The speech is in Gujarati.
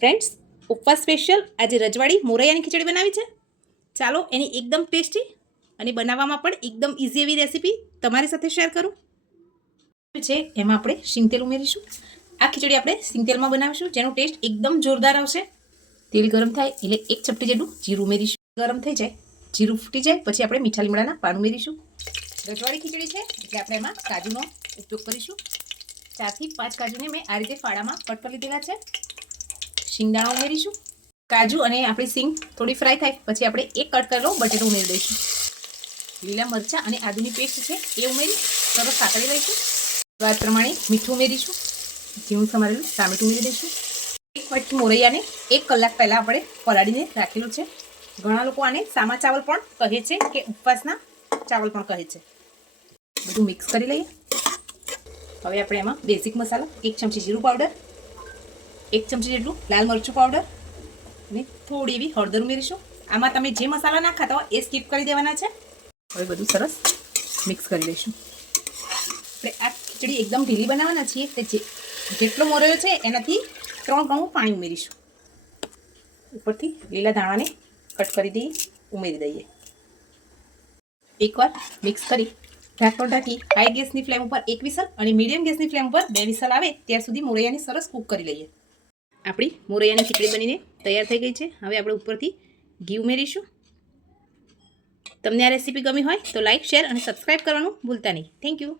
ફ્રેન્ડ્સ, ઉપવાસ સ્પેશિયલ આજે રજવાડી મોરૈયાની ખીચડી બનાવી છે. ચાલો એની એકદમ ટેસ્ટી અને બનાવવામાં પણ એકદમ ઇઝી એવી રેસીપી તમારી સાથે શેર કરું છે. એમાં આપણે સિંગતેલ ઉમેરીશું. આ ખીચડી આપણે સિંગતેલમાં બનાવીશું, જેનો ટેસ્ટ એકદમ જોરદાર આવશે. તેલ ગરમ થાય એટલે એક ચપટી જેટલું જીરું ઉમેરીશું. ગરમ થઈ જાય, જીરું ફૂટી જાય પછી આપણે મીઠા લીમડાના પાન ઉમેરીશું. રજવાડી ખીચડી છે એટલે આપણે એમાં કાજુનો ઉપયોગ કરીશું. 4 થી 5 કાજુને મેં આ રીતે ફાળામાં કટ કરી લીધેલા છે. શિંગદાણા ઉમેરીશું. કાજુ અને આપણી સિંગ થોડી ફ્રાય થાય પછી આપણે એક કટ કરેલો બટેટો ઉમેરી દઈશું. લીલા મરચાં અને આદુની પેસ્ટ છે એ ઉમેરી સરસ સાતળી લઈશું. સ્વાદ પ્રમાણે મીઠું ઉમેરીશું. ઝીણું સમારેલું ટામેટું ઉમેરી દઈશું. એક વાટકી મોરૈયાને 1 કલાક પહેલાં આપણે પલાળીને રાખેલું છે. ઘણા લોકો આને સામા ચાવલ પણ કહે છે કે ઉપવાસના ચાવલ પણ કહે છે. બધું મિક્સ કરી લઈએ. હવે આપણે એમાં બેઝિક મસાલા 1 ચમચી જીરું પાવડર, 1 ચમચી જેટલું લાલ મરચું પાવડર અને થોડી એવી હળદર ઉમેરીશું. આમાં તમે જે મસાલા ના ખાતા હોય એ સ્કીપ કરી દેવાના છે. હવે બધું સરસ મિક્સ કરી દઈશું. આપણે આ ખીચડી એકદમ ઢીલી બનાવવાના છીએ તે જેટલો મોરૈયો છે એનાથી 3 ગણું પાણી ઉમેરીશું. ઉપરથી લીલા ધાણાને કટ કરી દઈએ, ઉમેરી દઈએ. એકવાર મિક્સ કરી ઢાંકણ ઢાંકી હાઈ ગેસની ફ્લેમ ઉપર 1 વિસલ અને મીડિયમ ગેસની ફ્લેમ ઉપર 2 વિસલ આવે ત્યાં સુધી મોરૈયાને સરસ કૂક કરી લઈએ. આપણી મોરૈયાની ખીચડી બનીને તૈયાર થઈ ગઈ છે. હવે આપણે ઉપરથી ઘી ઉમેરીશું. તમને આ રેસીપી ગમી હોય તો લાઇક, શેર અને સબસ્ક્રાઈબ કરવાનું ભૂલતા નહીં. Thank you.